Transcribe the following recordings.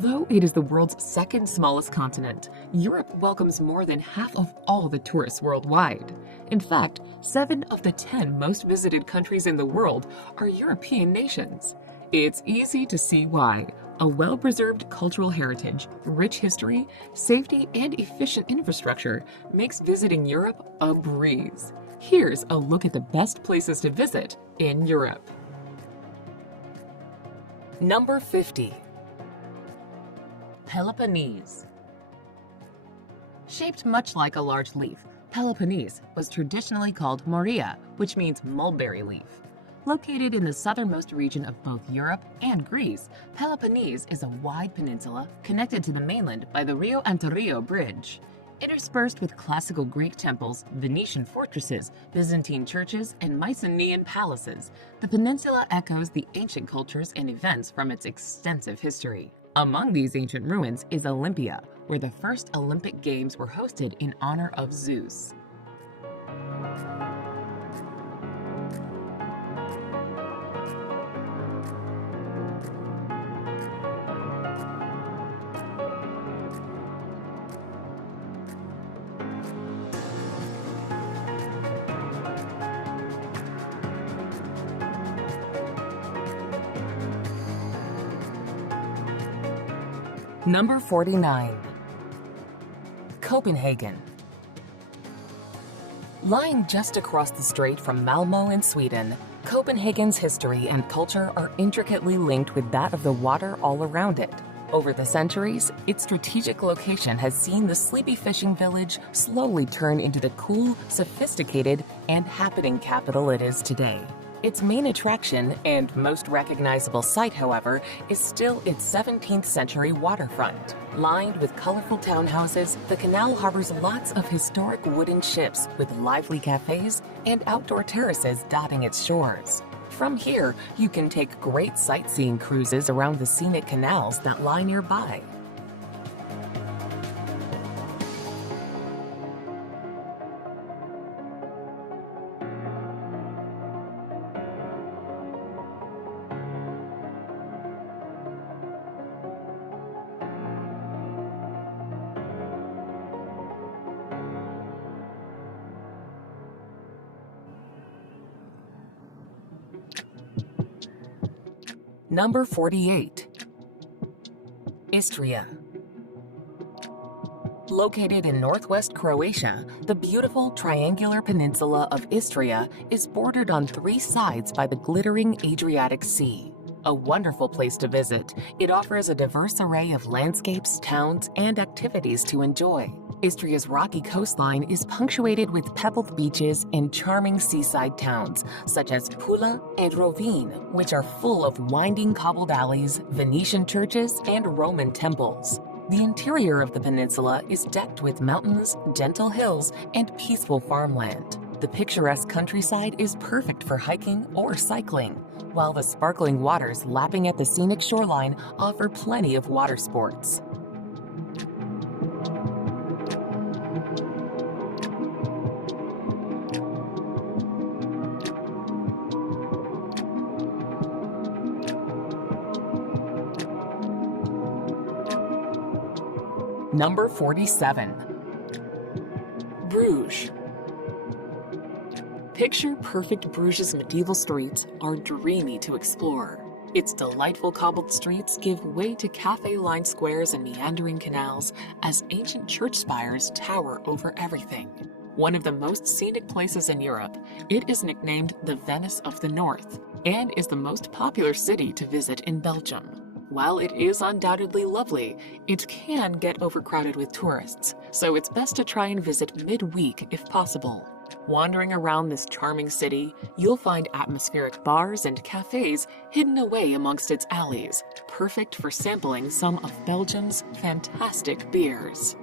Although it is the world's second smallest continent, Europe welcomes more than half of all the tourists worldwide. In fact, 7 of the 10 most visited countries in the world are European nations. It's easy to see why. A well-preserved cultural heritage, rich history, safety, and efficient infrastructure makes visiting Europe a breeze. Here's a look at the best places to visit in Europe. Number 50. Peloponnese. Shaped much like a large leaf, Peloponnese was traditionally called Morea, which means mulberry leaf. Located in the southernmost region of both Europe and Greece, Peloponnese is a wide peninsula connected to the mainland by the Rio Antirrio Bridge. Interspersed with classical Greek temples, Venetian fortresses, Byzantine churches, and Mycenaean palaces, the peninsula echoes the ancient cultures and events from its extensive history. Among these ancient ruins is Olympia, where the first Olympic Games were hosted in honor of Zeus. Number 49. Copenhagen. Lying just across the strait from Malmö in Sweden, Copenhagen's history and culture are intricately linked with that of the water all around it. Over the centuries, its strategic location has seen the sleepy fishing village slowly turn into the cool, sophisticated, and happening capital it is today. Its main attraction and most recognizable site, however, is still its 17th century waterfront. Lined with colorful townhouses, the canal harbors lots of historic wooden ships with lively cafes and outdoor terraces dotting its shores. From here, you can take great sightseeing cruises around the scenic canals that lie nearby. Number 48. Istria. Located in northwest Croatia, the beautiful triangular peninsula of Istria is bordered on 3 sides by the glittering Adriatic Sea. A wonderful place to visit, it offers a diverse array of landscapes, towns, and activities to enjoy. Istria's rocky coastline is punctuated with pebbled beaches and charming seaside towns, such as Pula and Rovine, which are full of winding cobbled alleys, Venetian churches, and Roman temples. The interior of the peninsula is decked with mountains, gentle hills, and peaceful farmland. The picturesque countryside is perfect for hiking or cycling, while the sparkling waters lapping at the scenic shoreline offer plenty of water sports. Number 47. Bruges. Picture-perfect Bruges' medieval streets are dreamy to explore. Its delightful cobbled streets give way to cafe-lined squares and meandering canals as ancient church spires tower over everything. One of the most scenic places in Europe, it is nicknamed the Venice of the North and is the most popular city to visit in Belgium. While it is undoubtedly lovely, it can get overcrowded with tourists, so it's best to try and visit midweek if possible. Wandering around this charming city, you'll find atmospheric bars and cafes hidden away amongst its alleys, perfect for sampling some of Belgium's fantastic beers.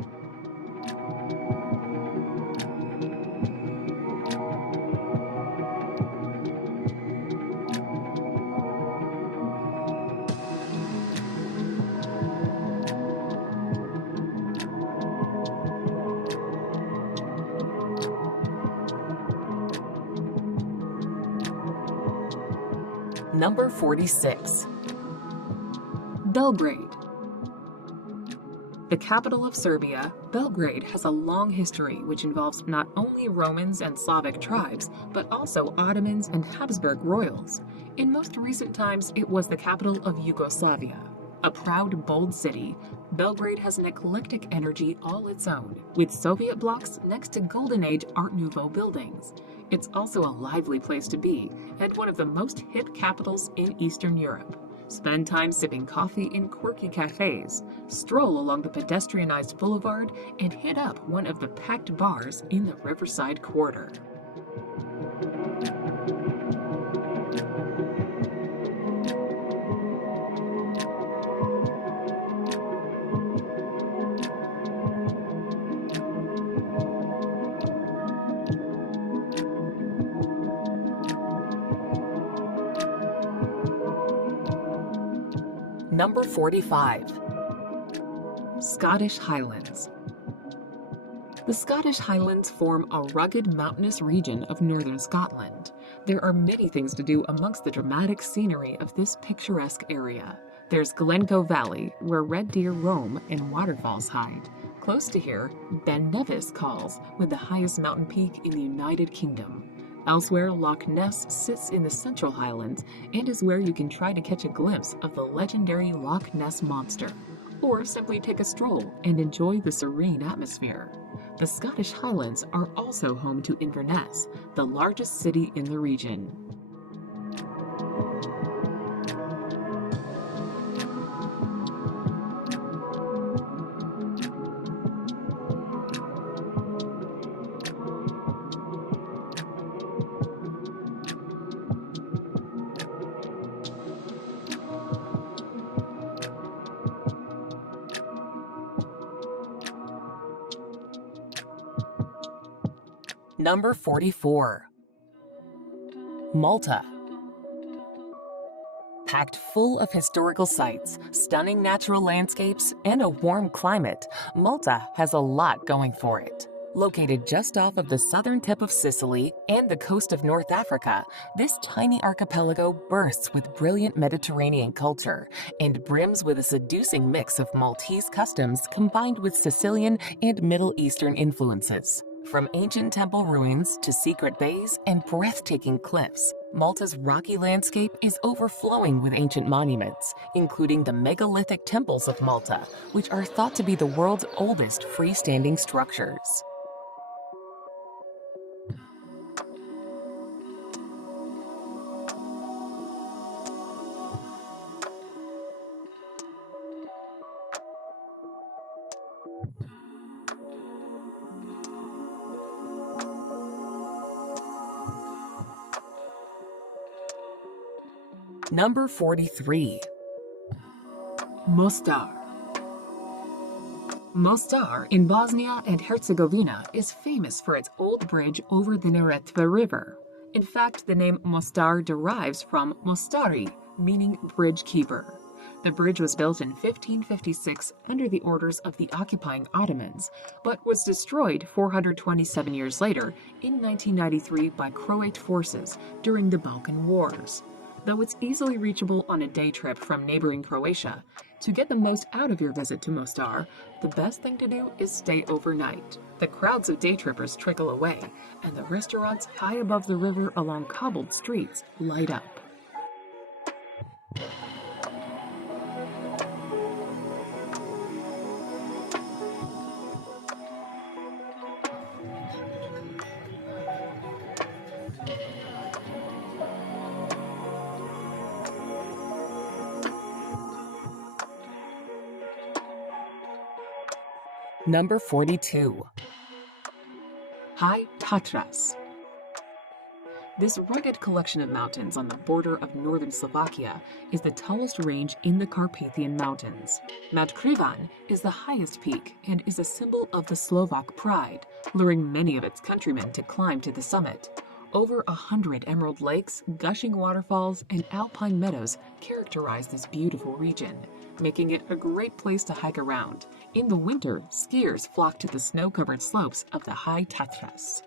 Number 46. Belgrade. The capital of Serbia, Belgrade has a long history which involves not only Romans and Slavic tribes, but also Ottomans and Habsburg royals. In most recent times, it was the capital of Yugoslavia. A proud, bold city, Belgrade has an eclectic energy all its own, with Soviet blocks next to Golden Age Art Nouveau buildings. It's also a lively place to be, and one of the most hip capitals in Eastern Europe. Spend time sipping coffee in quirky cafes, stroll along the pedestrianized boulevard, and hit up one of the packed bars in the Riverside Quarter. Number 45. Scottish Highlands. The Scottish Highlands form a rugged mountainous region of northern Scotland. There are many things to do amongst the dramatic scenery of this picturesque area. There's Glencoe Valley, where red deer roam and waterfalls hide. Close to here, Ben Nevis calls, with the highest mountain peak in the United Kingdom. Elsewhere, Loch Ness sits in the Central Highlands and is where you can try to catch a glimpse of the legendary Loch Ness Monster, or simply take a stroll and enjoy the serene atmosphere. The Scottish Highlands are also home to Inverness, the largest city in the region. Number 44. Malta. Packed full of historical sites, stunning natural landscapes, and a warm climate, Malta has a lot going for it. Located just off of the southern tip of Sicily and the coast of North Africa, this tiny archipelago bursts with brilliant Mediterranean culture and brims with a seducing mix of Maltese customs combined with Sicilian and Middle Eastern influences. From ancient temple ruins to secret bays and breathtaking cliffs, Malta's rocky landscape is overflowing with ancient monuments, including the megalithic temples of Malta, which are thought to be the world's oldest freestanding structures. Number 43. Mostar. Mostar in Bosnia and Herzegovina is famous for its old bridge over the Neretva River. In fact, the name Mostar derives from Mostari, meaning bridge keeper. The bridge was built in 1556 under the orders of the occupying Ottomans, but was destroyed 427 years later in 1993 by Croat forces during the Balkan Wars. Though it's easily reachable on a day trip from neighboring Croatia, to get the most out of your visit to Mostar, the best thing to do is stay overnight. The crowds of day trippers trickle away, and the restaurants high above the river along cobbled streets light up. Number 42. High Tatras. This rugged collection of mountains on the border of northern Slovakia is the tallest range in the Carpathian Mountains. Mount Krivan is the highest peak and is a symbol of the Slovak pride, luring many of its countrymen to climb to the summit. Over 100 emerald lakes, gushing waterfalls, and alpine meadows characterize this beautiful region, making it a great place to hike around. In the winter, skiers flock to the snow-covered slopes of the High Tatras.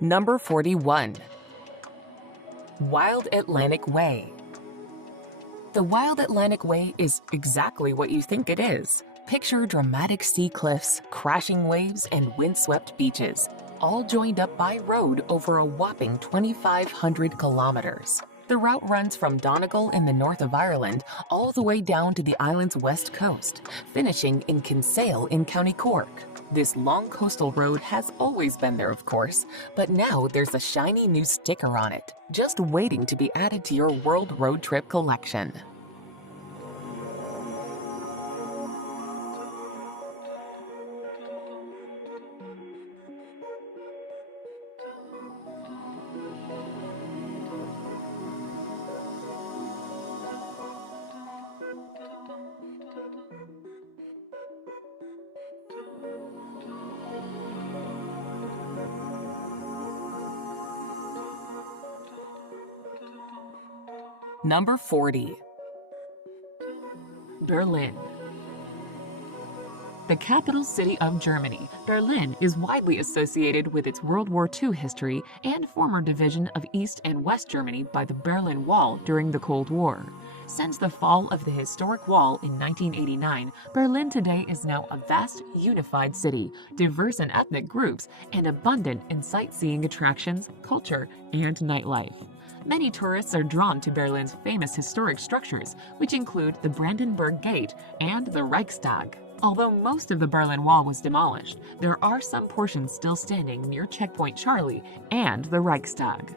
Number 41. Wild Atlantic Way. The Wild Atlantic Way is exactly what you think it is. Picture dramatic sea cliffs, crashing waves, and windswept beaches, all joined up by road over a whopping 2,500 kilometers. The route runs from Donegal in the north of Ireland all the way down to the island's west coast, finishing in Kinsale in County Cork. This long coastal road has always been there, of course, but now there's a shiny new sticker on it, just waiting to be added to your World Road Trip collection. Number 40. Berlin. The capital city of Germany, Berlin is widely associated with its World War II history and former division of East and West Germany by the Berlin Wall during the Cold War. Since the fall of the historic wall in 1989, Berlin today is now a vast, unified city, diverse in ethnic groups, and abundant in sightseeing attractions, culture, and nightlife. Many tourists are drawn to Berlin's famous historic structures, which include the Brandenburg Gate and the Reichstag. Although most of the Berlin Wall was demolished, there are some portions still standing near Checkpoint Charlie and the Reichstag.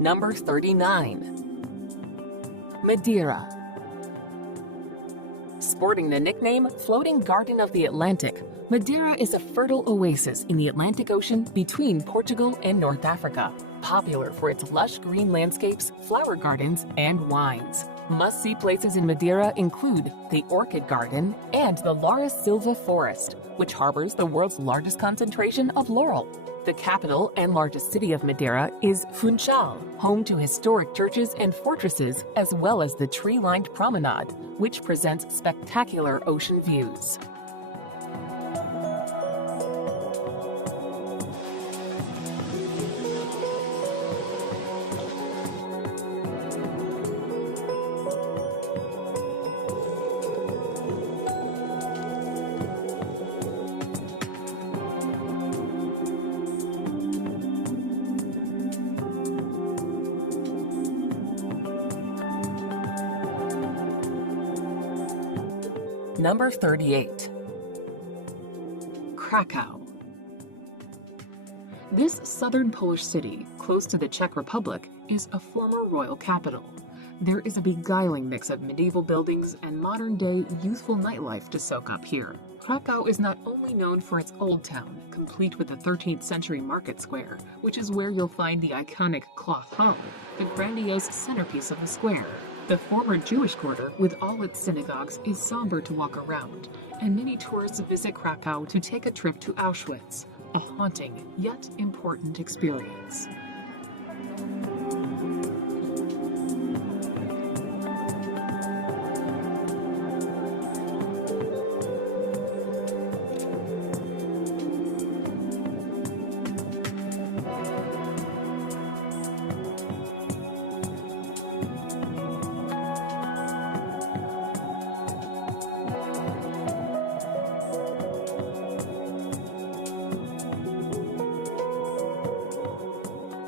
Number 39. Madeira. Sporting the nickname Floating Garden of the Atlantic, Madeira is a fertile oasis in the Atlantic Ocean between Portugal and North Africa, popular for its lush green landscapes, flower gardens, and wines. Must-see places in Madeira include the Orchid Garden and the Lara Silva Forest, which harbors the world's largest concentration of laurel. The capital and largest city of Madeira is Funchal, home to historic churches and fortresses, as well as the tree-lined promenade, which presents spectacular ocean views. Number 38. Krakow. This southern Polish city, close to the Czech Republic, is a former royal capital. There is a beguiling mix of medieval buildings and modern-day youthful nightlife to soak up here. Krakow is not only known for its old town, complete with the 13th century market square, which is where you'll find the iconic cloth home, the grandiose centerpiece of the square. The former Jewish quarter, with all its synagogues, is somber to walk around, and many tourists visit Krakow to take a trip to Auschwitz, a haunting yet important experience.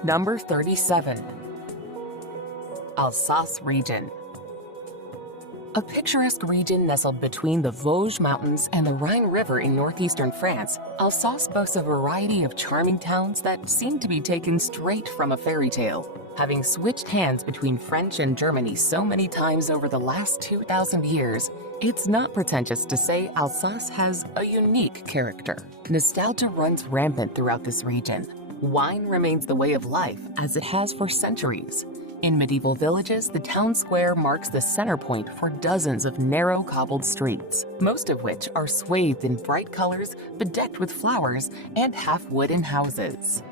Number 37. Alsace region. A picturesque region nestled between the Vosges Mountains and the Rhine River in northeastern France, Alsace boasts a variety of charming towns that seem to be taken straight from a fairy tale. Having switched hands between French and Germany so many times over the last 2,000 years, it's not pretentious to say Alsace has a unique character. Nostalgia runs rampant throughout this region. Wine remains the way of life, as it has for centuries. In medieval villages, the town square marks the center point for dozens of narrow cobbled streets, most of which are swathed in bright colors, bedecked with flowers, and half-wooden houses.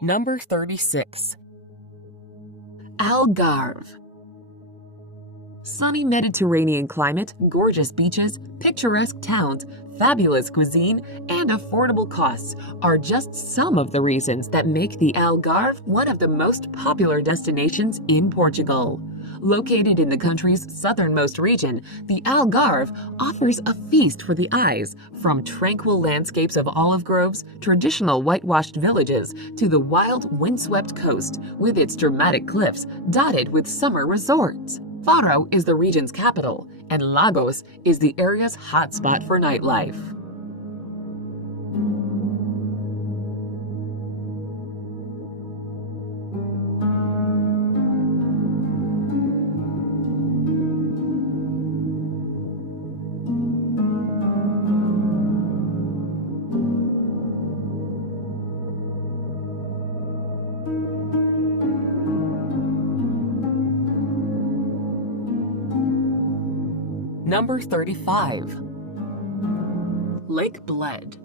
Number 36. Algarve. Sunny Mediterranean climate, gorgeous beaches, picturesque towns, fabulous cuisine, and affordable costs are just some of the reasons that make the Algarve one of the most popular destinations in Portugal. Located in the country's southernmost region, the Algarve offers a feast for the eyes, from tranquil landscapes of olive groves, traditional whitewashed villages, to the wild, windswept coast, with its dramatic cliffs dotted with summer resorts. Faro is the region's capital, and Lagos is the area's hotspot for nightlife. Number 35. Lake Bled.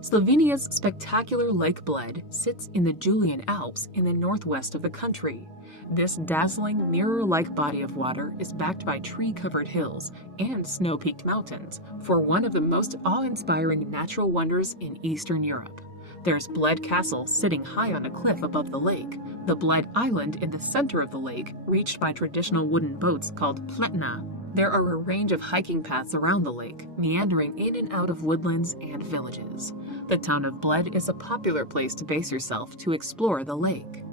Slovenia's spectacular Lake Bled sits in the Julian Alps in the northwest of the country. This dazzling, mirror-like body of water is backed by tree-covered hills and snow-peaked mountains for one of the most awe-inspiring natural wonders in Eastern Europe. There's Bled Castle sitting high on a cliff above the lake, the Bled Island in the center of the lake, reached by traditional wooden boats called pletna. There are a range of hiking paths around the lake, meandering in and out of woodlands and villages. The town of Bled is a popular place to base yourself to explore the lake.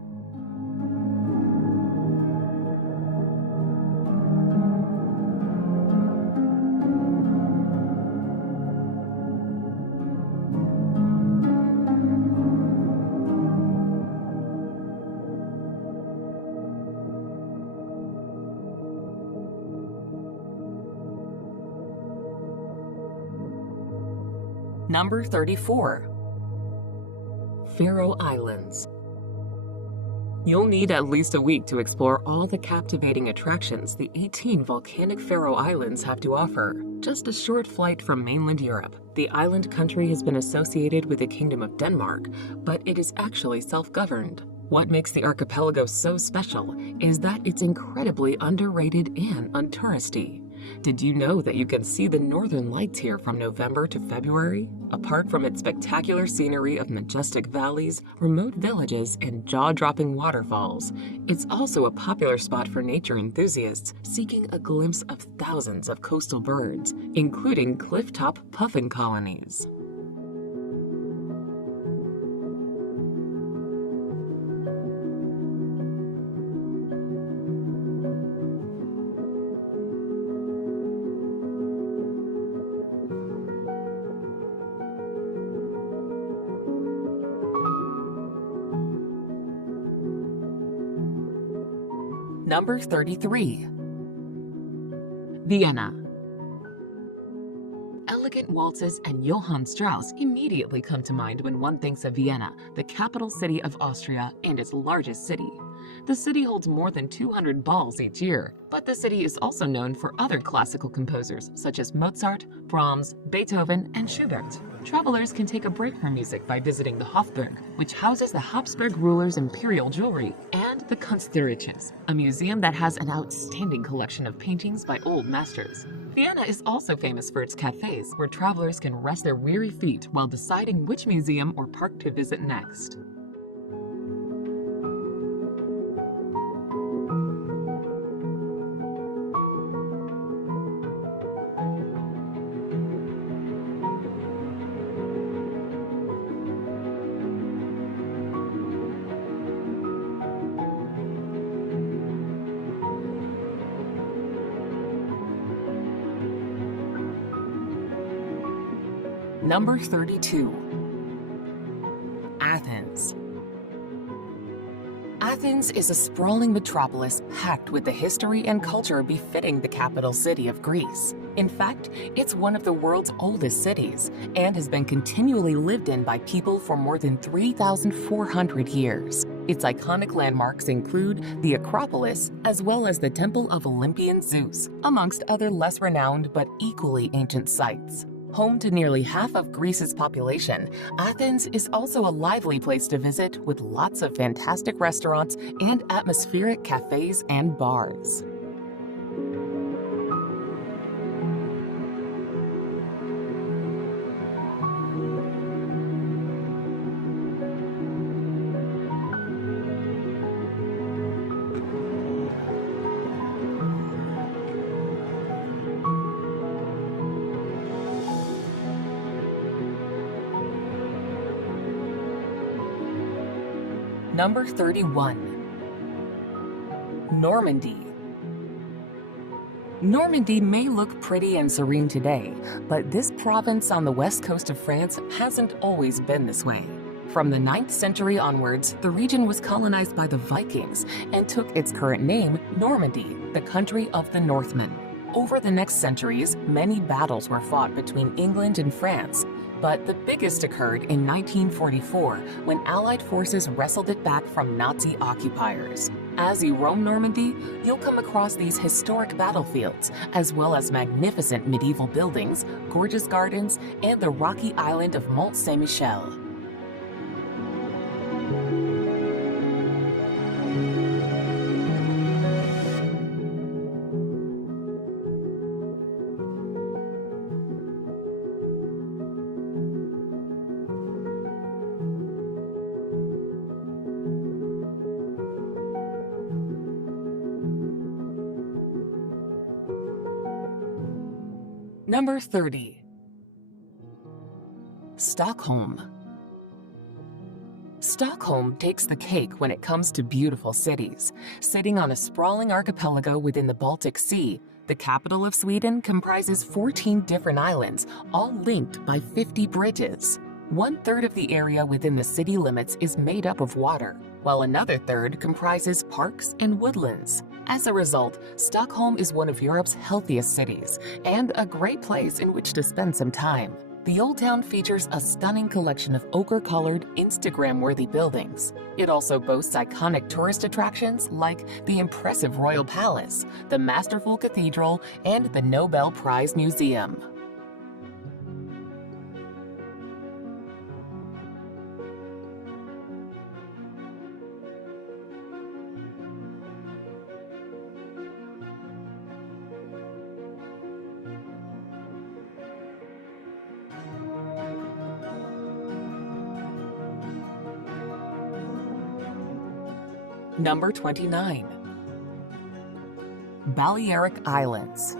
Number 34. Faroe Islands. You'll need at least a week to explore all the captivating attractions the 18 volcanic Faroe Islands have to offer. Just a short flight from mainland Europe, the island country has been associated with the Kingdom of Denmark, but it is actually self-governed. What makes the archipelago so special is that it's incredibly underrated and untouristy. Did you know that you can see the northern lights here from November to February? Apart from its spectacular scenery of majestic valleys, remote villages, and jaw-dropping waterfalls, it's also a popular spot for nature enthusiasts seeking a glimpse of thousands of coastal birds, including cliff-top puffin colonies. Number 33. Vienna. Elegant waltzes and Johann Strauss immediately come to mind when one thinks of Vienna, the capital city of Austria and its largest city. The city holds more than 200 balls each year, but the city is also known for other classical composers such as Mozart, Brahms, Beethoven, and Schubert. Travelers can take a break from music by visiting the Hofburg, which houses the Habsburg rulers' imperial jewelry, and the Kunstgerätschatz, a museum that has an outstanding collection of paintings by old masters. Vienna is also famous for its cafes, where travelers can rest their weary feet while deciding which museum or park to visit next. Number 32. Athens. Athens is a sprawling metropolis packed with the history and culture befitting the capital city of Greece. In fact, it's one of the world's oldest cities and has been continually lived in by people for more than 3,400 years. Its iconic landmarks include the Acropolis, as well as the Temple of Olympian Zeus, amongst other less renowned but equally ancient sites. Home to nearly half of Greece's population, Athens is also a lively place to visit with lots of fantastic restaurants and atmospheric cafes and bars. Number 31. Normandy. Normandy may look pretty and serene today, but this province on the west coast of France hasn't always been this way. From the 9th century onwards, the region was colonized by the Vikings and took its current name, Normandy, the country of the Northmen. Over the next centuries, many battles were fought between England and France, but the biggest occurred in 1944 when Allied forces wrestled it back from Nazi occupiers. As you roam Normandy, you'll come across these historic battlefields, as well as magnificent medieval buildings, gorgeous gardens, and the rocky island of Mont Saint-Michel. Number 30. Stockholm. Stockholm takes the cake when it comes to beautiful cities. Sitting on a sprawling archipelago within the Baltic Sea, the capital of Sweden comprises 14 different islands, all linked by 50 bridges. 1/3 of the area within the city limits is made up of water, while another third comprises parks and woodlands. As a result, Stockholm is one of Europe's healthiest cities and a great place in which to spend some time. The Old Town features a stunning collection of ochre-colored, Instagram-worthy buildings. It also boasts iconic tourist attractions like the impressive Royal Palace, the masterful cathedral, and the Nobel Prize Museum. Number 29. Balearic Islands.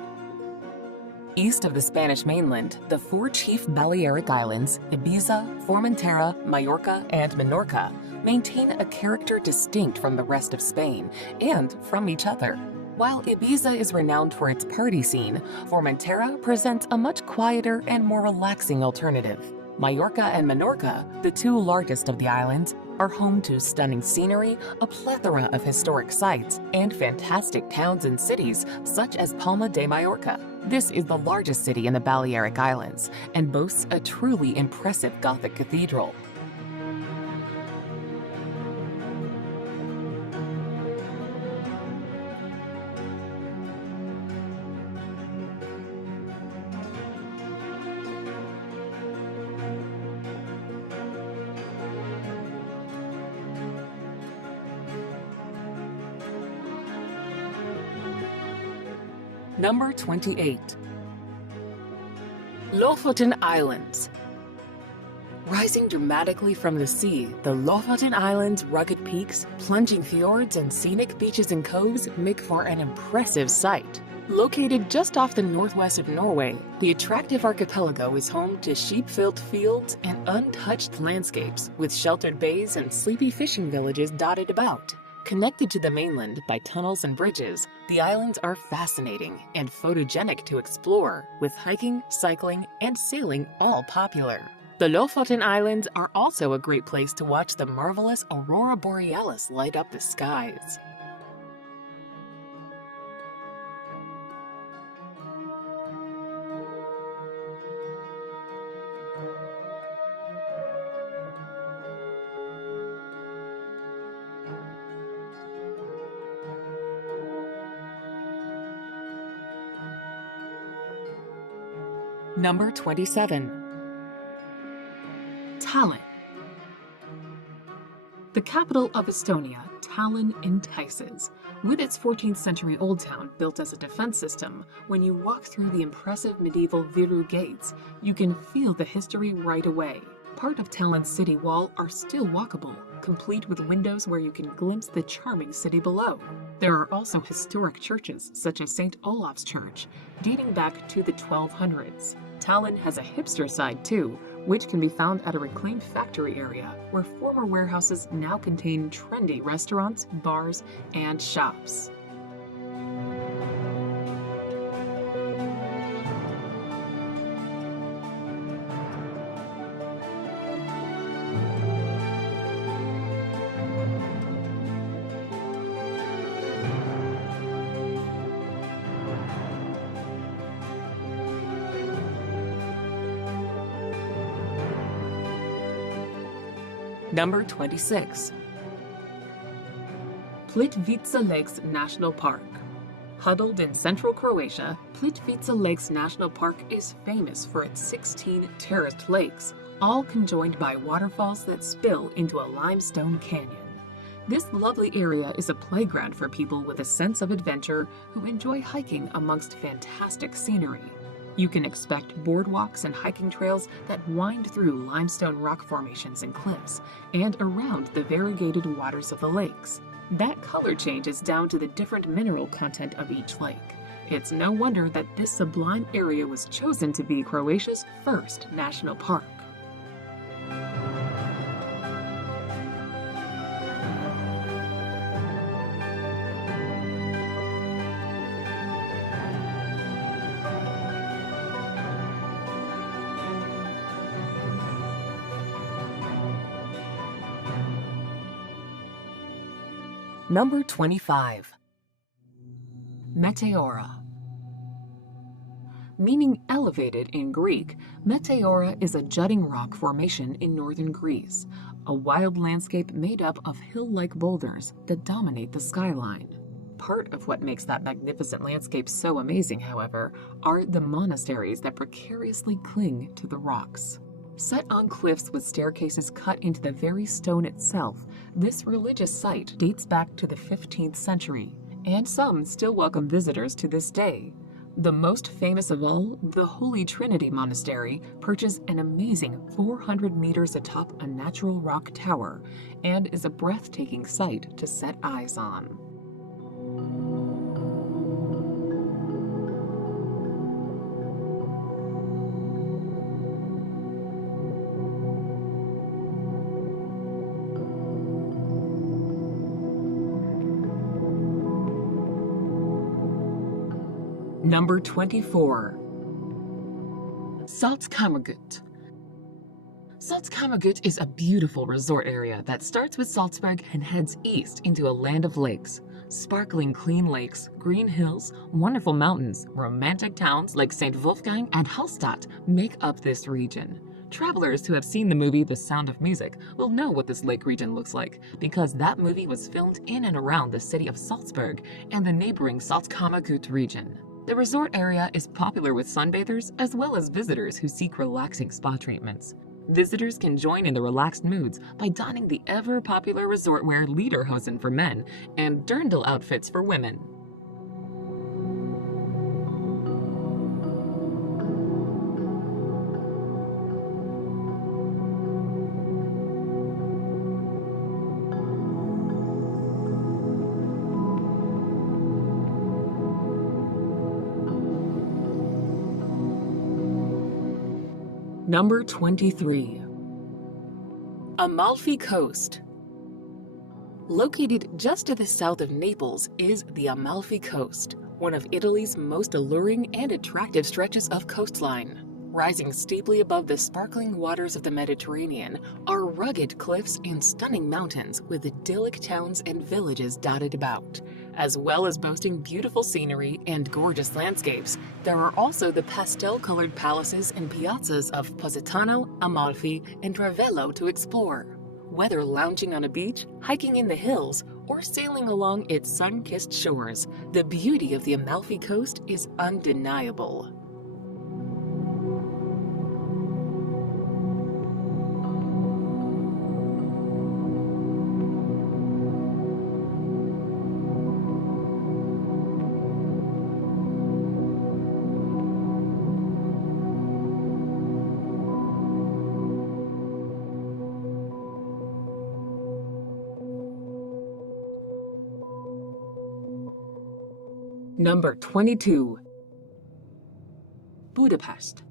East of the Spanish mainland, the 4 chief Balearic Islands, Ibiza, Formentera, Majorca, and Menorca, maintain a character distinct from the rest of Spain and from each other. While Ibiza is renowned for its party scene, Formentera presents a much quieter and more relaxing alternative. Majorca and Menorca, the 2 largest of the islands, are home to stunning scenery, a plethora of historic sites, and fantastic towns and cities such as Palma de Mallorca. This is the largest city in the Balearic Islands and boasts a truly impressive Gothic cathedral. Number 28. Lofoten Islands. Rising dramatically from the sea, the Lofoten Islands' rugged peaks, plunging fjords, and scenic beaches and coves make for an impressive sight. Located just off the northwest of Norway, the attractive archipelago is home to sheep-filled fields and untouched landscapes with sheltered bays and sleepy fishing villages dotted about. Connected to the mainland by tunnels and bridges, the islands are fascinating and photogenic to explore, with hiking, cycling, and sailing all popular. The Lofoten Islands are also a great place to watch the marvelous aurora borealis light up the skies. Number 27. Tallinn. The capital of Estonia, Tallinn entices. With its 14th century old town built as a defense system, when you walk through the impressive medieval Viru gates, you can feel the history right away. Part of Tallinn's city wall are still walkable, complete with windows where you can glimpse the charming city below. There are also historic churches, such as St. Olaf's Church, dating back to the 1200s. Tallinn has a hipster side too, which can be found at a reclaimed factory area where former warehouses now contain trendy restaurants, bars, and shops. Number 26. Plitvice Lakes National Park. Huddled in central Croatia, Plitvice Lakes National Park is famous for its 16 terraced lakes, all conjoined by waterfalls that spill into a limestone canyon. This lovely area is a playground for people with a sense of adventure who enjoy hiking amongst fantastic scenery. You can expect boardwalks and hiking trails that wind through limestone rock formations and cliffs, and around the variegated waters of the lakes. That color change is down to the different mineral content of each lake. It's no wonder that this sublime area was chosen to be Croatia's first national park. Number 25. Meteora. Meaning elevated in Greek, Meteora is a jutting rock formation in northern Greece, a wild landscape made up of hill-like boulders that dominate the skyline. Part of what makes that magnificent landscape so amazing, however, are the monasteries that precariously cling to the rocks. Set on cliffs with staircases cut into the very stone itself, this religious site dates back to the 15th century, and some still welcome visitors to this day. The most famous of all, the Holy Trinity Monastery, perches an amazing 400 meters atop a natural rock tower and is a breathtaking sight to set eyes on. Number 24. Salzkammergut. Salzkammergut is a beautiful resort area that starts with Salzburg and heads east into a land of lakes. Sparkling clean lakes, green hills, wonderful mountains, romantic towns like St. Wolfgang and Hallstatt make up this region. Travelers who have seen the movie The Sound of Music will know what this lake region looks like, because that movie was filmed in and around the city of Salzburg and the neighboring Salzkammergut region. The resort area is popular with sunbathers as well as visitors who seek relaxing spa treatments. Visitors can join in the relaxed moods by donning the ever-popular resort wear lederhosen for men and dirndl outfits for women. Number 23. Amalfi Coast. Located just to the south of Naples is the Amalfi Coast, one of Italy's most alluring and attractive stretches of coastline. Rising steeply above the sparkling waters of the Mediterranean are rugged cliffs and stunning mountains with idyllic towns and villages dotted about. As well as boasting beautiful scenery and gorgeous landscapes, there are also the pastel-colored palaces and piazzas of Positano, Amalfi, and Ravello to explore. Whether lounging on a beach, hiking in the hills, or sailing along its sun-kissed shores, the beauty of the Amalfi Coast is undeniable. Number 22. Budapest.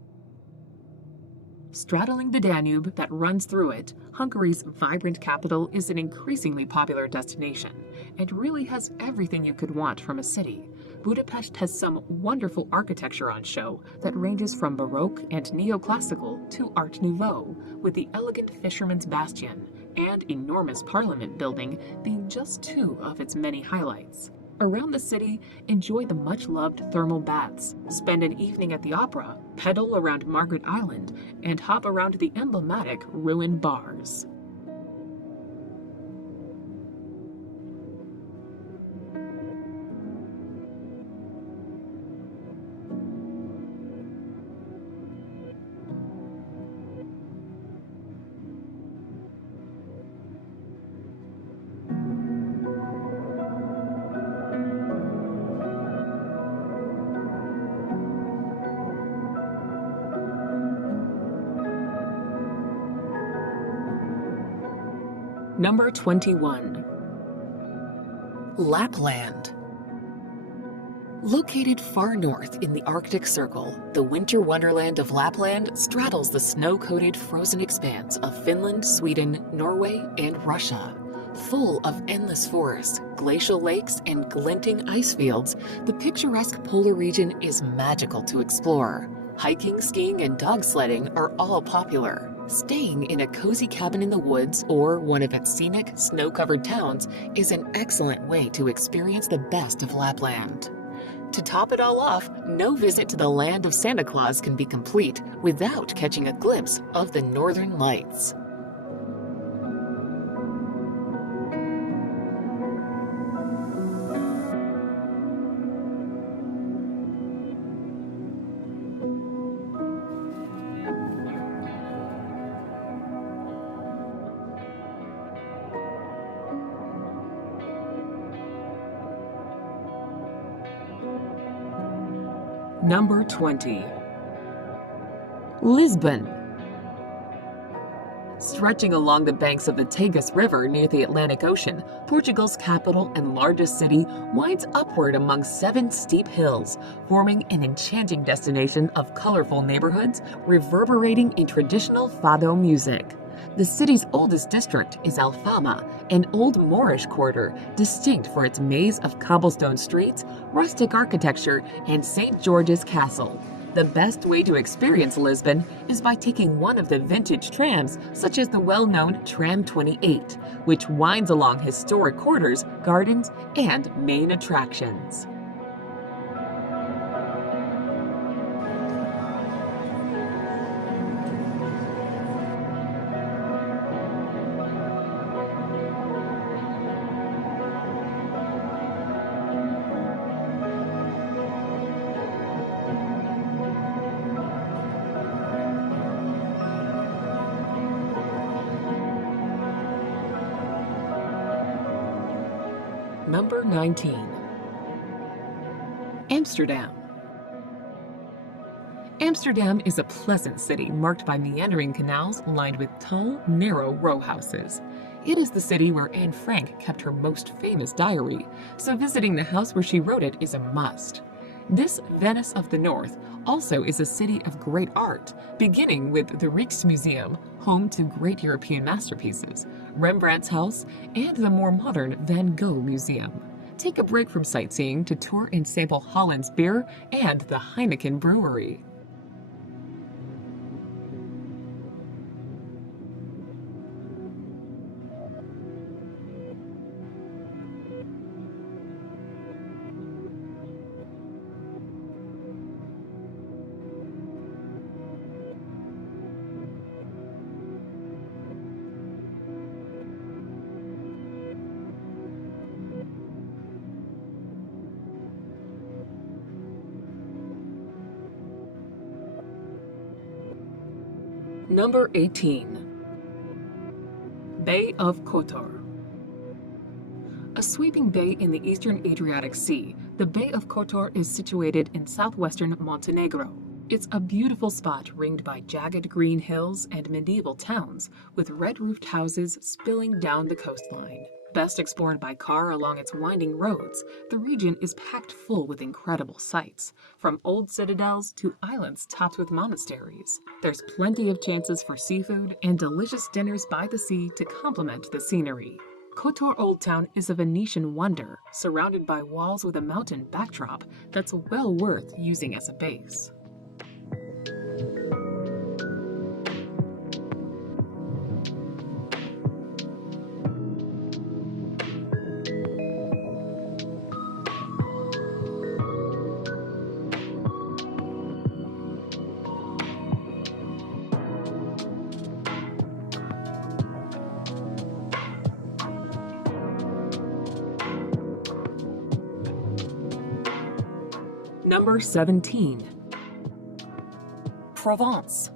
Straddling the Danube that runs through it, Hungary's vibrant capital is an increasingly popular destination and really has everything you could want from a city. Budapest has some wonderful architecture on show that ranges from Baroque and Neoclassical to Art Nouveau, with the elegant Fisherman's Bastion and enormous Parliament building being just two of its many highlights. Around the city, enjoy the much-loved thermal baths, spend an evening at the opera, pedal around Margaret Island, and hop around the emblematic ruined bars. Number 21. Lapland. Located far north in the Arctic Circle, the winter wonderland of Lapland straddles the snow-coated frozen expanse of Finland, Sweden, Norway, and Russia. Full of endless forests, glacial lakes, and glinting ice fields, the picturesque polar region is magical to explore. Hiking, skiing, and dog sledding are all popular. Staying in a cozy cabin in the woods or one of its scenic, snow-covered towns is an excellent way to experience the best of Lapland. To top it all off, no visit to the land of Santa Claus can be complete without catching a glimpse of the Northern Lights. Number 20. Lisbon. Stretching along the banks of the Tagus River near the Atlantic Ocean, Portugal's capital and largest city winds upward among 7 steep hills, forming an enchanting destination of colorful neighborhoods reverberating in traditional fado music. The city's oldest district is Alfama, an old Moorish quarter distinct for its maze of cobblestone streets, rustic architecture, and St. George's Castle. The best way to experience Lisbon is by taking one of the vintage trams, such as the well-known Tram 28, which winds along historic quarters, gardens, and main attractions. Number 19. Amsterdam. Amsterdam is a pleasant city marked by meandering canals lined with tall, narrow row houses. It is the city where Anne Frank kept her most famous diary, so visiting the house where she wrote it is a must. This Venice of the North also is a city of great art, beginning with the Rijksmuseum, home to great European masterpieces, Rembrandt's house, and the more modern Van Gogh Museum. Take a break from sightseeing to tour and sample Holland's beer and the Heineken Brewery. Number 18. Bay of Kotor. A sweeping bay in the eastern Adriatic Sea, the Bay of Kotor is situated in southwestern Montenegro. It's a beautiful spot ringed by jagged green hills and medieval towns with red-roofed houses spilling down the coastline. Best explored by car along its winding roads, the region is packed full with incredible sights, from old citadels to islands topped with monasteries. There's plenty of chances for seafood and delicious dinners by the sea to complement the scenery. Kotor Old Town is a Venetian wonder, surrounded by walls with a mountain backdrop that's well worth using as a base. Number 17. Provence.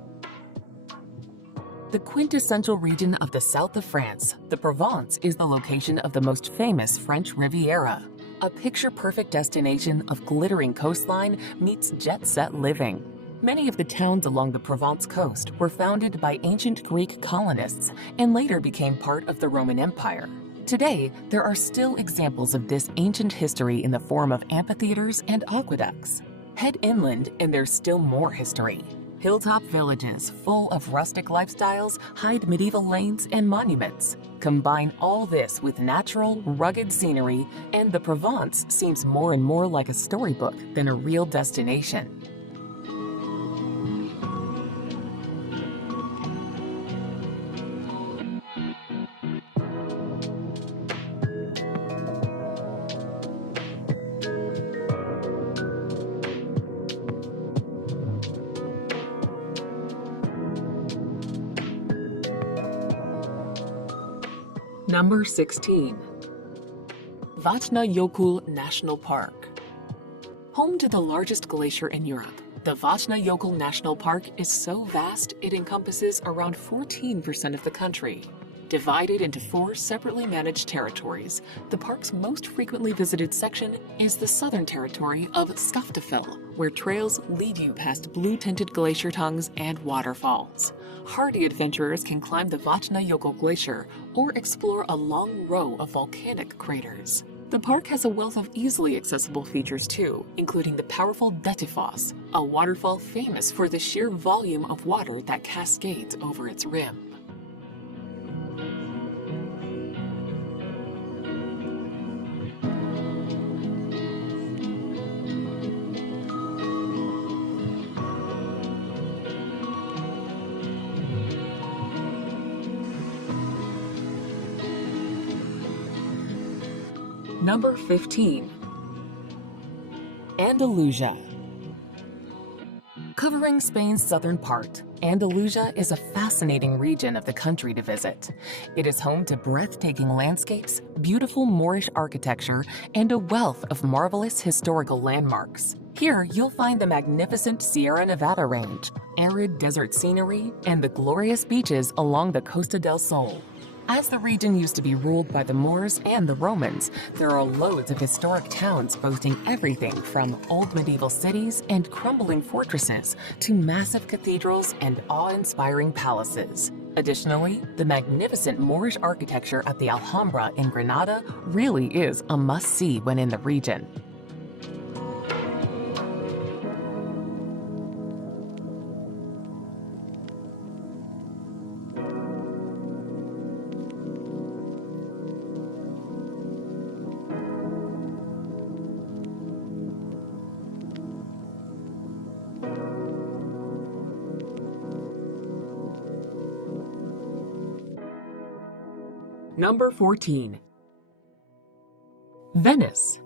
The quintessential region of the south of France, the Provence is the location of the most famous French Riviera, a picture-perfect destination of glittering coastline meets jet-set living. Many of the towns along the Provence coast were founded by ancient Greek colonists and later became part of the Roman Empire. Today, there are still examples of this ancient history in the form of amphitheaters and aqueducts. Head inland and there's still more history. Hilltop villages full of rustic lifestyles hide medieval lanes and monuments. Combine all this with natural, rugged scenery, and the Provence seems more and more like a storybook than a real destination. Number 16. Vatnajökull National Park. Home to the largest glacier in Europe, the Vatnajökull National Park is so vast it encompasses around 14% of the country. Divided into 4 separately managed territories, the park's most frequently visited section is the southern territory of Skaftafell, where trails lead you past blue-tinted glacier tongues and waterfalls. Hardy adventurers can climb the Vatnajökull Glacier or explore a long row of volcanic craters. The park has a wealth of easily accessible features too, including the powerful Dettifoss, a waterfall famous for the sheer volume of water that cascades over its rim. Number 15. Andalusia. Covering Spain's southern part, Andalusia is a fascinating region of the country to visit. It is home to breathtaking landscapes, beautiful Moorish architecture, and a wealth of marvelous historical landmarks. Here, you'll find the magnificent Sierra Nevada range, arid desert scenery, and the glorious beaches along the Costa del Sol. As the region used to be ruled by the Moors and the Romans, there are loads of historic towns boasting everything from old medieval cities and crumbling fortresses to massive cathedrals and awe-inspiring palaces. Additionally, the magnificent Moorish architecture at the Alhambra in Granada really is a must-see when in the region. Number 14. Venice.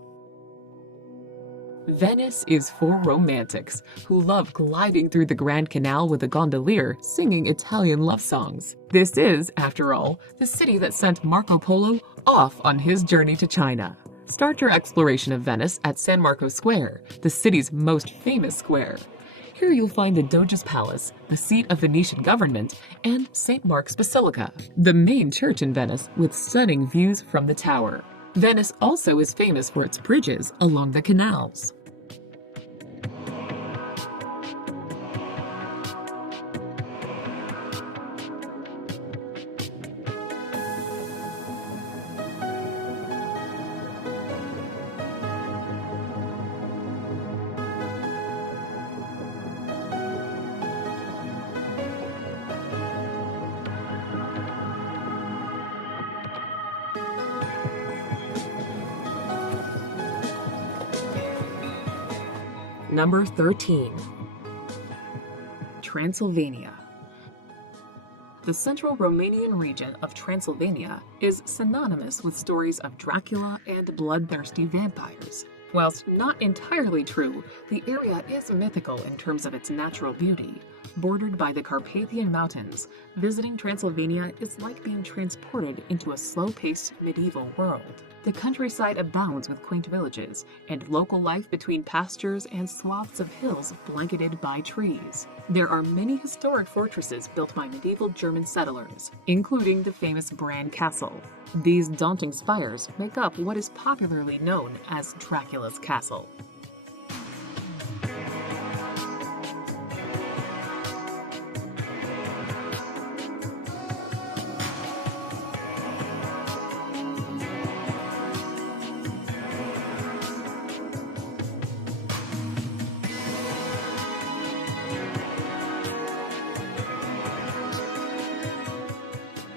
Venice is for romantics who love gliding through the Grand Canal with a gondolier singing Italian love songs. This is, after all, the city that sent Marco Polo off on his journey to China. Start your exploration of Venice at San Marco Square, the city's most famous square. Here you'll find the Doge's Palace, the seat of Venetian government, and St. Mark's Basilica, the main church in Venice with stunning views from the tower. Venice also is famous for its bridges along the canals. Number 13. Transylvania. The central Romanian region of Transylvania is synonymous with stories of Dracula and bloodthirsty vampires. Whilst not entirely true, the area is mythical in terms of its natural beauty. Bordered by the Carpathian Mountains, visiting Transylvania is like being transported into a slow-paced medieval world. The countryside abounds with quaint villages, and local life between pastures and swaths of hills blanketed by trees. There are many historic fortresses built by medieval German settlers, including the famous Bran Castle. These daunting spires make up what is popularly known as Dracula's Castle.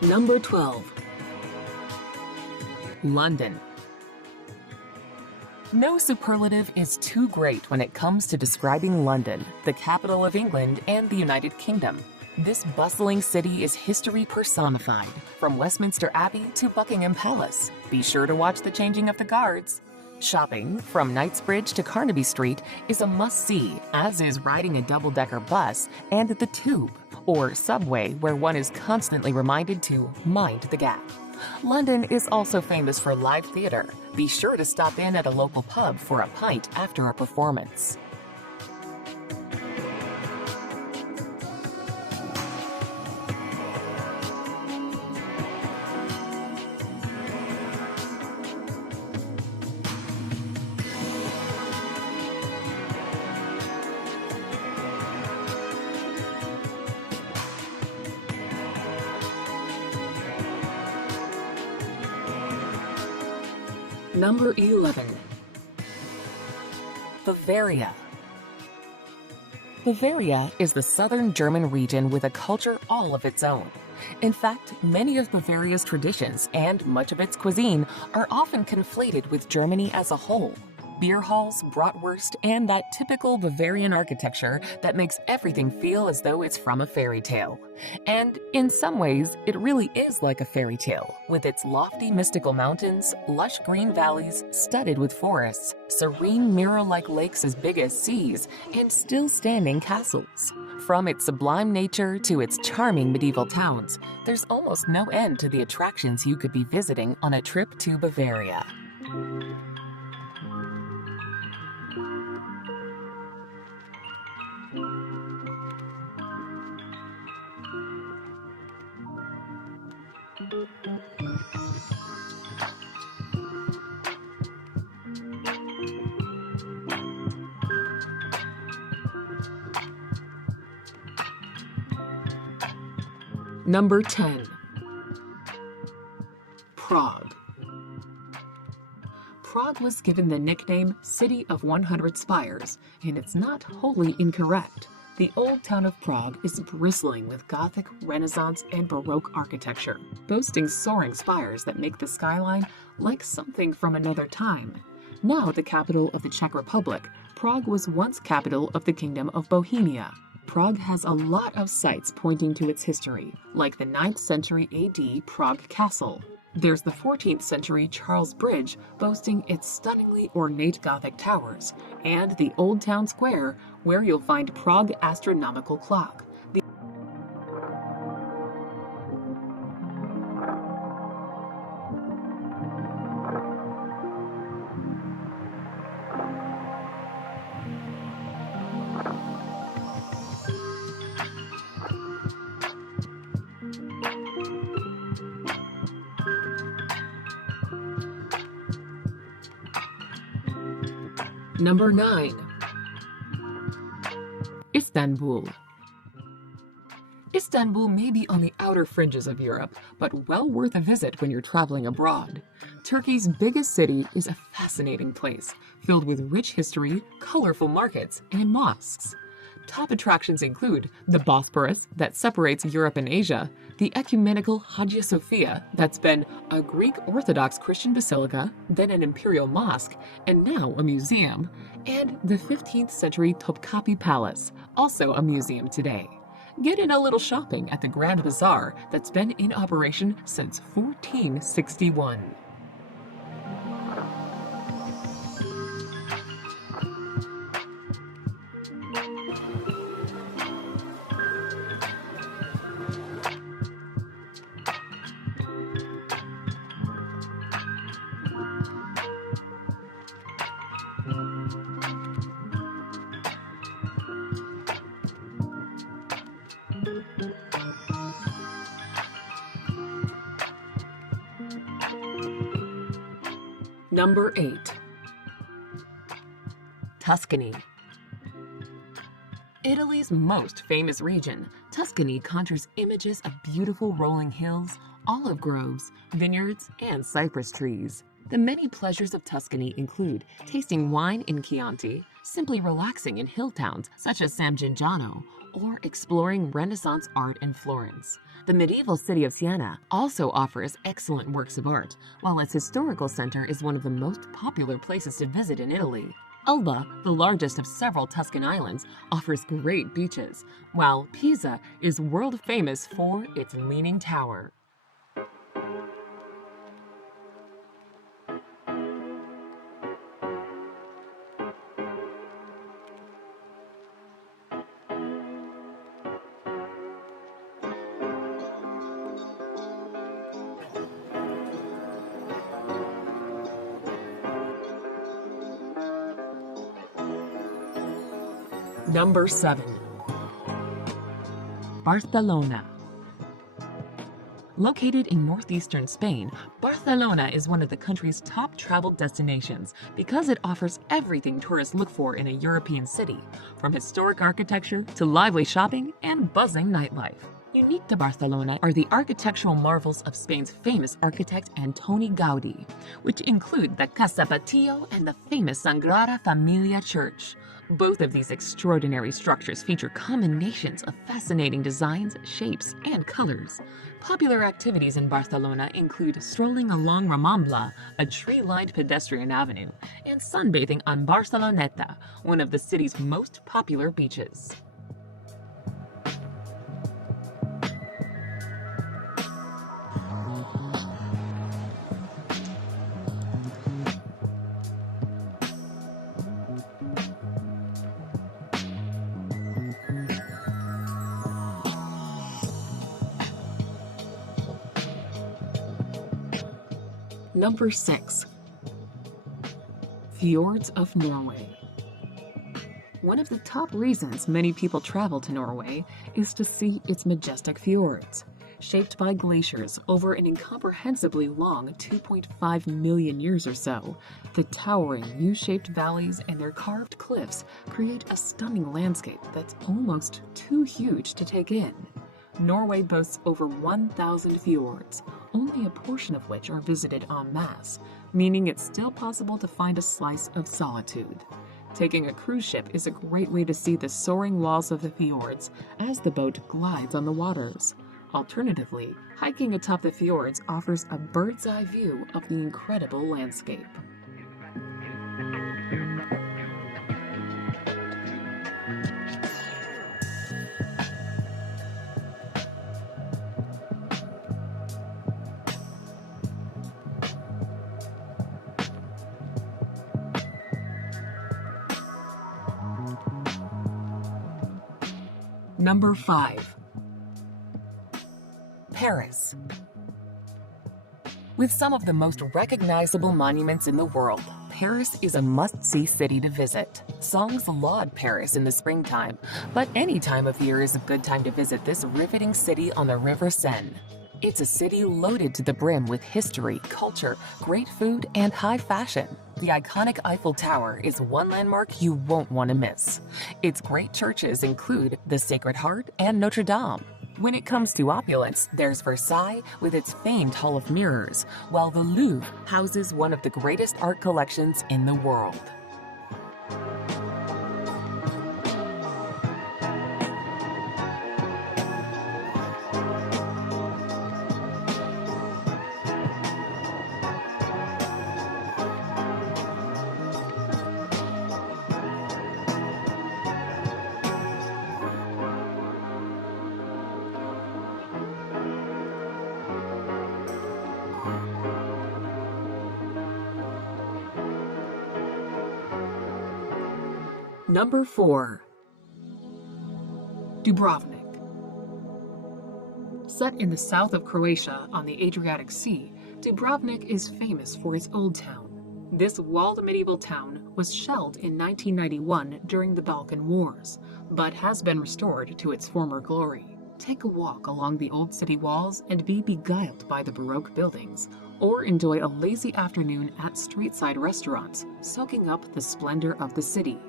Number 12. London. No superlative is too great when it comes to describing London, the capital of England and the United Kingdom. This bustling city is history personified, from Westminster Abbey to Buckingham Palace. Be sure to watch the changing of the guards. Shopping, from Knightsbridge to Carnaby Street, is a must-see, as is riding a double-decker bus and the Tube, or subway, where one is constantly reminded to mind the gap. London is also famous for live theater. Be sure to stop in at a local pub for a pint after a performance. Number 11. Bavaria. Bavaria is the southern German region with a culture all of its own. In fact, many of Bavaria's traditions and much of its cuisine are often conflated with Germany as a whole. Beer halls, bratwurst, and that typical Bavarian architecture that makes everything feel as though it's from a fairy tale. And in some ways, it really is like a fairy tale, with its lofty mystical mountains, lush green valleys studded with forests, serene mirror-like lakes as big as seas, and still-standing castles. From its sublime nature to its charming medieval towns, there's almost no end to the attractions you could be visiting on a trip to Bavaria. Number 10. Prague. Prague was given the nickname City of 100 Spires, and it's not wholly incorrect. The old town of Prague is bristling with Gothic, Renaissance, and Baroque architecture, boasting soaring spires that make the skyline like something from another time. Now the capital of the Czech Republic, Prague was once capital of the Kingdom of Bohemia. Prague has a lot of sites pointing to its history, like the 9th century AD Prague Castle. There's the 14th century Charles Bridge, boasting its stunningly ornate Gothic towers, and the Old Town Square, where you'll find Prague astronomical clock. Number 9. Istanbul. Istanbul may be on the outer fringes of Europe, but well worth a visit when you're traveling abroad. Turkey's biggest city is a fascinating place, filled with rich history, colorful markets, and mosques. Top attractions include the Bosporus that separates Europe and Asia, the ecumenical Hagia Sophia that's been a Greek Orthodox Christian basilica, then an imperial mosque, and now a museum, and the 15th century Topkapi Palace, also a museum today. Get in a little shopping at the Grand Bazaar that's been in operation since 1461. Number 8. Tuscany. Italy's most famous region, Tuscany conjures images of beautiful rolling hills, olive groves, vineyards, and cypress trees. The many pleasures of Tuscany include tasting wine in Chianti, simply relaxing in hill towns such as San Gimignano, or exploring Renaissance art in Florence. The medieval city of Siena also offers excellent works of art, while its historical center is one of the most popular places to visit in Italy. Elba, the largest of several Tuscan islands, offers great beaches, while Pisa is world famous for its Leaning Tower. Number 7. Barcelona. Located in northeastern Spain, Barcelona is one of the country's top travel destinations because it offers everything tourists look for in a European city, from historic architecture to lively shopping and buzzing nightlife. Unique to Barcelona are the architectural marvels of Spain's famous architect Antoni Gaudí, which include the Casa Batlló and the famous Sagrada Familia Church. Both of these extraordinary structures feature combinations of fascinating designs, shapes, and colors. Popular activities in Barcelona include strolling along Rambla, a tree-lined pedestrian avenue, and sunbathing on Barceloneta, one of the city's most popular beaches. Number 6. Fjords of Norway. One of the top reasons many people travel to Norway is to see its majestic fjords. Shaped by glaciers over an incomprehensibly long 2.5 million years or so, the towering U-shaped valleys and their carved cliffs create a stunning landscape that's almost too huge to take in. Norway boasts over 1,000 fjords, only a portion of which are visited en masse, meaning it's still possible to find a slice of solitude. Taking a cruise ship is a great way to see the soaring walls of the fjords as the boat glides on the waters. Alternatively, hiking atop the fjords offers a bird's-eye view of the incredible landscape. Number 5. Paris. With some of the most recognizable monuments in the world, Paris is a must-see city to visit. Songs laud Paris in the springtime, but any time of year is a good time to visit this riveting city on the River Seine. It's a city loaded to the brim with history, culture, great food, and high fashion. The iconic Eiffel Tower is one landmark you won't want to miss. Its great churches include the Sacred Heart and Notre Dame. When it comes to opulence, there's Versailles with its famed Hall of Mirrors, while the Louvre houses one of the greatest art collections in the world. Number 4. Dubrovnik. Set in the south of Croatia on the Adriatic Sea, Dubrovnik is famous for its old town. This walled medieval town was shelled in 1991 during the Balkan Wars, but has been restored to its former glory. Take a walk along the old city walls and be beguiled by the Baroque buildings, or enjoy a lazy afternoon at street-side restaurants, soaking up the splendor of the city.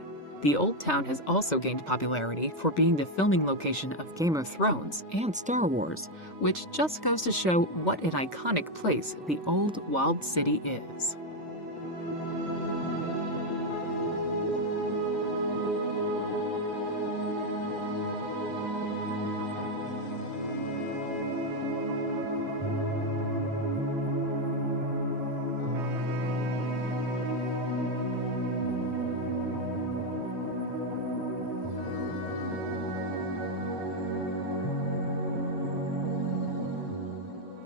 The Old Town has also gained popularity for being the filming location of Game of Thrones and Star Wars, which just goes to show what an iconic place the old walled city is.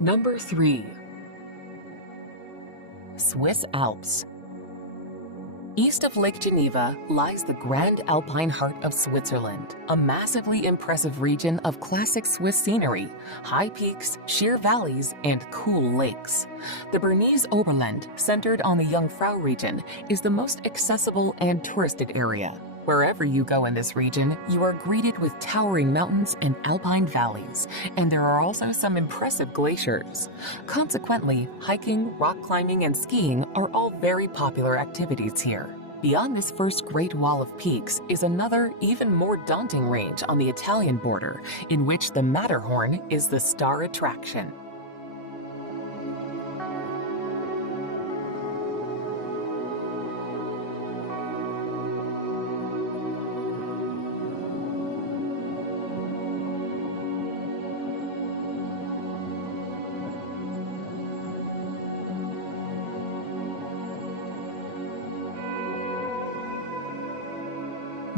Number 3. Swiss Alps. East of Lake Geneva lies the Grand Alpine heart of Switzerland, a massively impressive region of classic Swiss scenery, high peaks, sheer valleys, and cool lakes. The Bernese Oberland, centered on the Jungfrau region, is the most accessible and touristed area. Wherever you go in this region, you are greeted with towering mountains and alpine valleys, and there are also some impressive glaciers. Consequently, hiking, rock climbing, and skiing are all very popular activities here. Beyond this first Great Wall of Peaks is another, even more daunting range on the Italian border, in which the Matterhorn is the star attraction.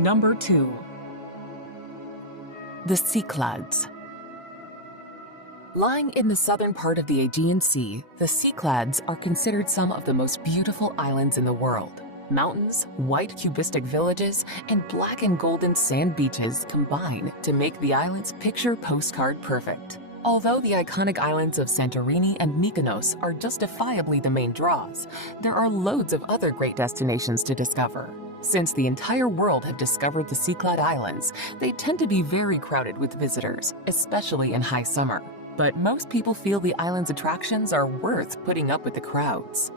Number 2. The Cyclades. Lying in the southern part of the Aegean Sea, the Cyclades are considered some of the most beautiful islands in the world. Mountains, white cubistic villages, and black and golden sand beaches combine to make the islands picture postcard perfect. Although the iconic islands of Santorini and Mykonos are justifiably the main draws, there are loads of other great destinations to discover. Since the entire world have discovered the Cyclade Islands, they tend to be very crowded with visitors, especially in high summer. But most people feel the island's attractions are worth putting up with the crowds.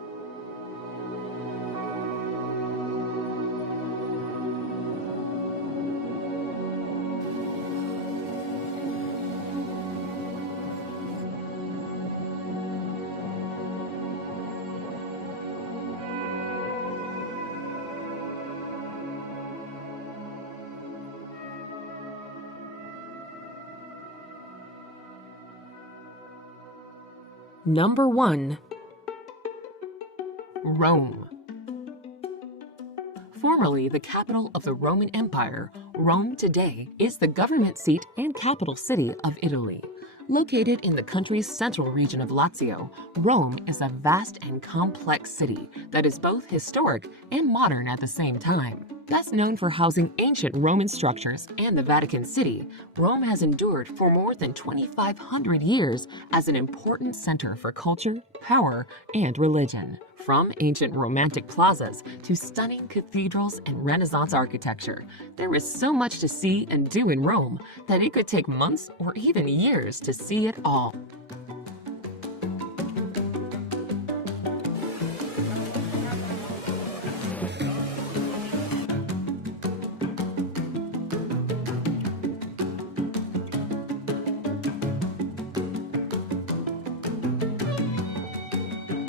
Number 1. Rome. Formerly the capital of the Roman Empire, Rome today is the government seat and capital city of Italy. Located in the country's central region of Lazio, Rome is a vast and complex city that is both historic and modern at the same time. Best known for housing ancient Roman structures and the Vatican City, Rome has endured for more than 2,500 years as an important center for culture, power, and religion. From ancient romantic plazas to stunning cathedrals and Renaissance architecture, there is so much to see and do in Rome that it could take months or even years to see it all.